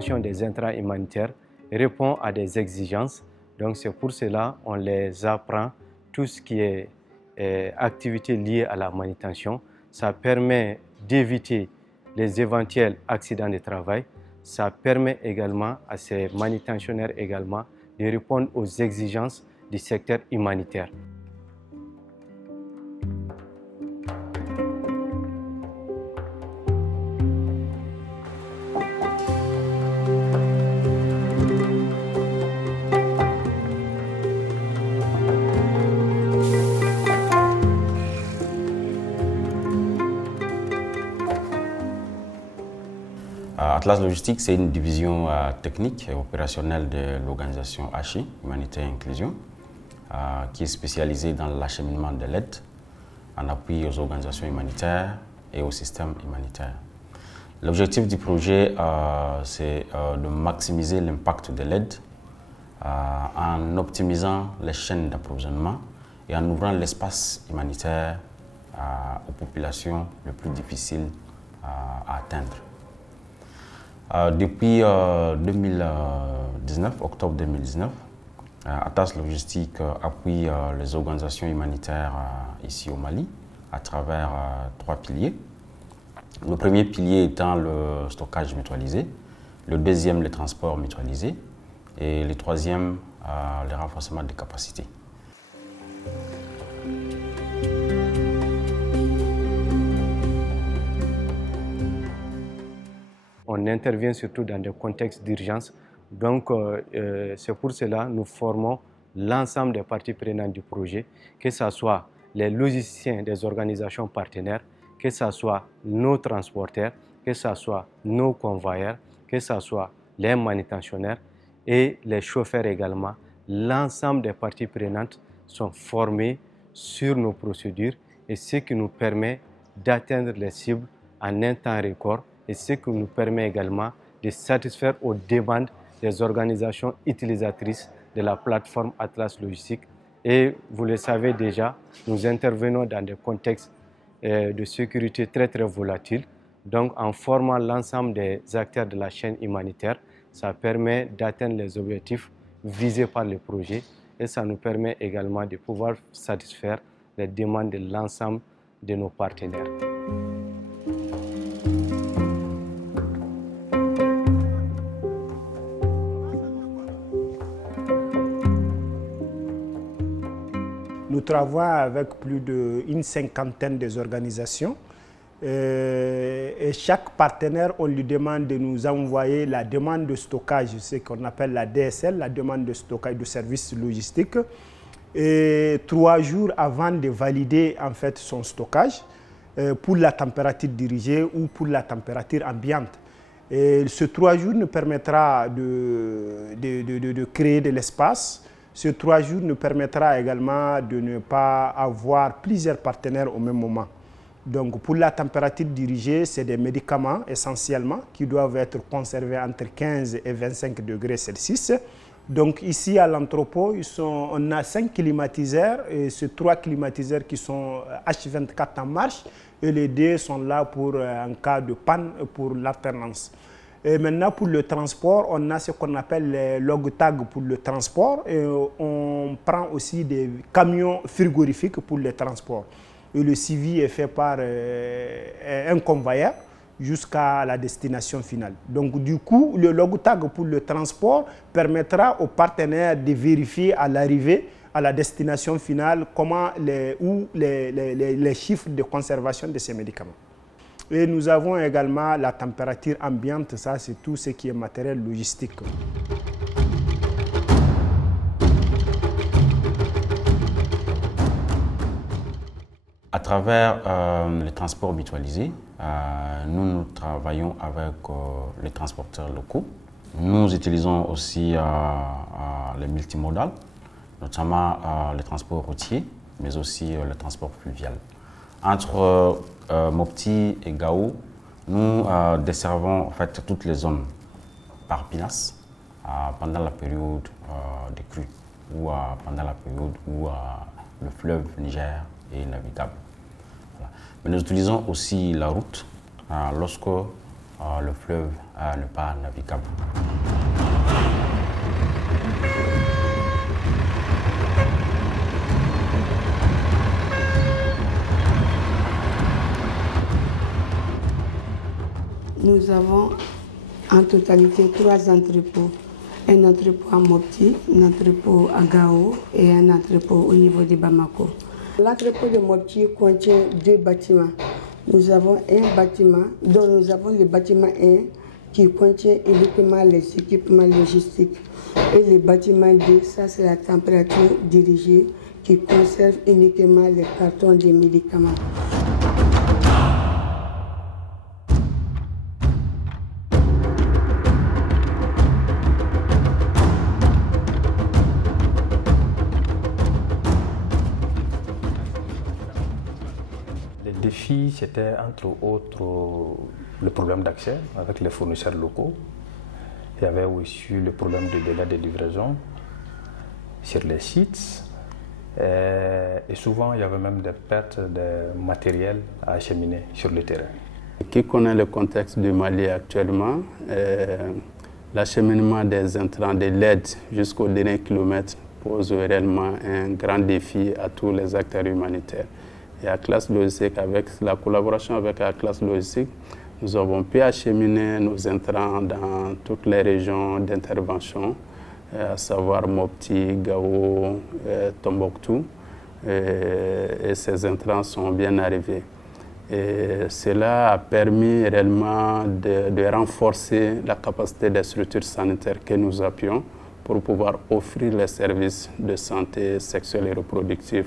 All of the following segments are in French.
manutention des intrants humanitaires répond à des exigences. Donc c'est pour cela qu'on les apprend tout ce qui est activités liées à la manutention. Ça permet d'éviter les éventuels accidents de travail. Ça permet également à ces manutentionnaires également de répondre aux exigences du secteur humanitaire. Atlas Logistique, c'est une division technique et opérationnelle de l'organisation HI, Humanité et Inclusion, qui est spécialisée dans l'acheminement de l'aide en appui aux organisations humanitaires et au système humanitaire. L'objectif du projet, c'est de maximiser l'impact de l'aide en optimisant les chaînes d'approvisionnement et en ouvrant l'espace humanitaire aux populations les plus difficiles à atteindre. Depuis 2019, octobre 2019, Atlas Logistique appuie les organisations humanitaires ici au Mali à travers 3 piliers. Le premier pilier étant le stockage mutualisé, le deuxième le transport mutualisé et le troisième le renforcement des capacités. On intervient surtout dans des contextes d'urgence. Donc, c'est pour cela que nous formons l'ensemble des parties prenantes du projet, que ce soit les logisticiens des organisations partenaires, que ce soit nos transporteurs, que ce soit nos convoyeurs, que ce soit les manutentionnaires et les chauffeurs également. L'ensemble des parties prenantes sont formés sur nos procédures et ce qui nous permet d'atteindre les cibles en un temps record et ce qui nous permet également de satisfaire aux demandes des organisations utilisatrices de la plateforme Atlas Logistique. Et vous le savez déjà, nous intervenons dans des contextes de sécurité très volatiles. Donc en formant l'ensemble des acteurs de la chaîne humanitaire, ça permet d'atteindre les objectifs visés par le projet et ça nous permet également de pouvoir satisfaire les demandes de l'ensemble de nos partenaires. Nous travaillons avec plus d'une cinquantaine des organisations et chaque partenaire, on lui demande de nous envoyer la demande de stockage, ce qu'on appelle la DSL, la demande de stockage de services logistiques, et 3 jours avant de valider en fait son stockage pour la température dirigée ou pour la température ambiante. Et ce 3 jours nous permettra de créer de l'espace. Ce 3 jours nous permettra également de ne pas avoir plusieurs partenaires au même moment. Donc pour la température dirigée, c'est des médicaments essentiellement qui doivent être conservés entre 15 et 25 degrés Celsius. Donc ici à l'entrepôt, on a 5 climatiseurs et ces 3 climatiseurs qui sont H24 en marche et les 2 sont là pour en cas de panne pour l'alternance. Et maintenant, pour le transport, on a ce qu'on appelle les log tags pour le transport et on prend aussi des camions frigorifiques pour le transport. Et le suivi est fait par un convoyeur jusqu'à la destination finale. Donc, du coup, le log tag pour le transport permettra aux partenaires de vérifier à l'arrivée, à la destination finale, comment les chiffres de conservation de ces médicaments. Et nous avons également la température ambiante, ça c'est tout ce qui est matériel logistique. À travers les transports mutualisés, nous travaillons avec les transporteurs locaux. Nous utilisons aussi les multimodales, notamment les transports routiers, mais aussi le transport fluvial. Entre Mopti et Gao, nous desservons en fait toutes les zones par PINAS pendant la période des crues ou pendant la période où le fleuve Niger est navigable. Voilà. Mais nous utilisons aussi la route lorsque le fleuve n'est pas navigable. Nous avons en totalité 3 entrepôts. Un entrepôt à Mopti, un entrepôt à Gao et un entrepôt au niveau de Bamako. L'entrepôt de Mopti contient 2 bâtiments. Nous avons un bâtiment dont nous avons le bâtiment 1 qui contient uniquement les équipements logistiques. Et le bâtiment 2, ça c'est la température dirigée qui conserve uniquement les cartons des médicaments. Les défis, c'était entre autres le problème d'accès avec les fournisseurs locaux. Il y avait aussi le problème de délai de livraison sur les sites. Et souvent, il y avait même des pertes de matériel à acheminer sur le terrain. Qui connaît le contexte du Mali actuellement, l'acheminement des intrants de l'aide jusqu'au dernier kilomètre pose réellement un grand défi à tous les acteurs humanitaires. Et à Atlas Logistique, avec la collaboration avec Atlas Logistique, nous avons pu acheminer nos intrants dans toutes les régions d'intervention, à savoir Mopti, Gao, Tombouctou. Et ces intrants sont bien arrivés. Et cela a permis réellement de renforcer la capacité des structures sanitaires que nous appuyons pour pouvoir offrir les services de santé sexuelle et reproductive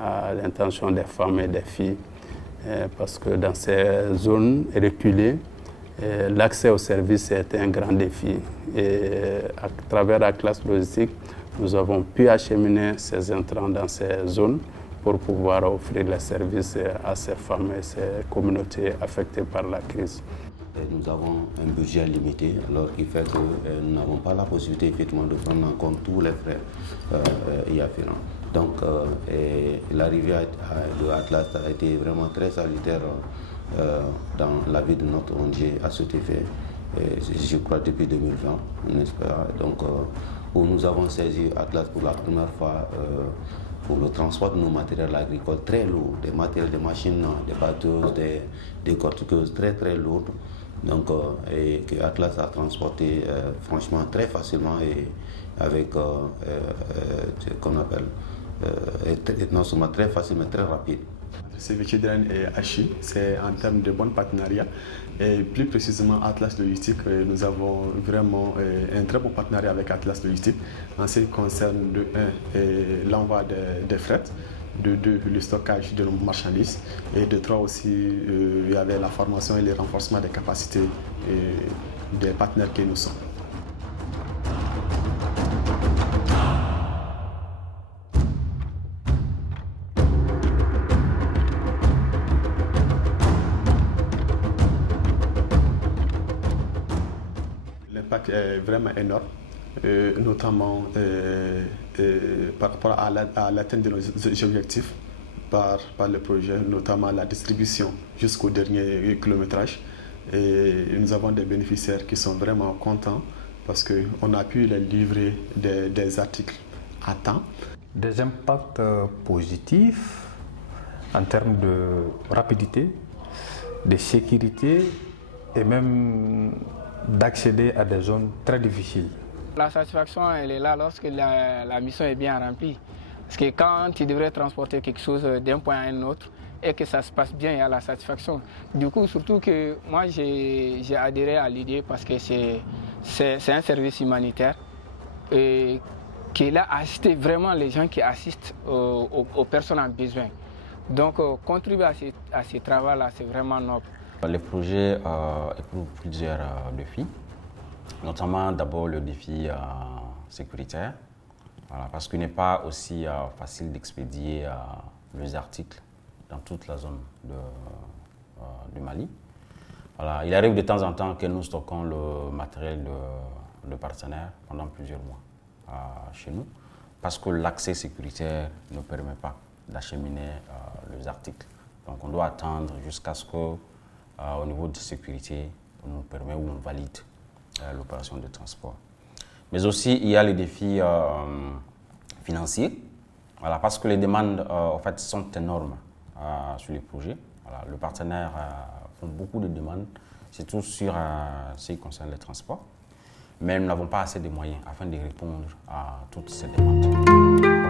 à l'intention des femmes et des filles. Parce que dans ces zones reculées, l'accès aux services est un grand défi. Et à travers la classe logistique, nous avons pu acheminer ces intrants dans ces zones pour pouvoir offrir les services à ces femmes et ces communautés affectées par la crise. Nous avons un budget limité, alors qui fait que nous n'avons pas la possibilité effectivement de prendre en compte tous les frais y afférents. Donc l'arrivée de Atlas a été vraiment très salutaire dans la vie de notre ONG à cet effet. Je crois depuis 2020, n'est-ce pas? Donc où nous avons saisi Atlas pour la première fois pour le transport de nos matériels agricoles très lourds, des matériels, des machines, des batteuses, des cortiqueuses très lourdes. Donc, et que Atlas a transporté franchement très facilement et avec ce qu'on appelle non seulement très facile mais très rapide. CVC Drain et Hachi, c'est en termes de bon partenariat et plus précisément Atlas Logistique. Nous avons vraiment un très bon partenariat avec Atlas Logistique en ce qui concerne de 1 l'envoi des fret, de 2 le stockage de nos marchandises et de 3 aussi il y avait la formation et le renforcement des capacités des partenaires que nous sommes. L'impact est vraiment énorme, notamment par rapport à l'atteinte de nos objectifs par le projet, notamment la distribution jusqu'au dernier kilométrage. Et nous avons des bénéficiaires qui sont vraiment contents parce qu'on a pu les livrer des articles à temps. Des impacts positifs en termes de rapidité, de sécurité et même d'accéder à des zones très difficiles. La satisfaction, elle est là lorsque la mission est bien remplie. Parce que quand tu devrais transporter quelque chose d'un point à un autre et que ça se passe bien, il y a la satisfaction. Du coup, surtout que moi, j'ai adhéré à l'idée parce que c'est un service humanitaire et qui a assisté vraiment les gens qui assistent aux personnes en besoin. Donc, contribuer à ce travail-là, c'est vraiment noble. Le projet éprouve plusieurs défis, notamment d'abord le défi sécuritaire, voilà, parce qu'il n'est pas aussi facile d'expédier les articles dans toute la zone du Mali. Voilà, il arrive de temps en temps que nous stockons le matériel de partenaires pendant plusieurs mois chez nous, parce que l'accès sécuritaire ne permet pas d'acheminer les articles. Donc on doit attendre jusqu'à ce que au niveau de sécurité, nous permet ou on valide l'opération de transport. Mais aussi, il y a les défis financiers, voilà, parce que les demandes en fait, sont énormes sur les projets. Voilà, le partenaire font beaucoup de demandes, surtout sur ce qui concerne les transports. Mais nous n'avons pas assez de moyens afin de répondre à toutes ces demandes.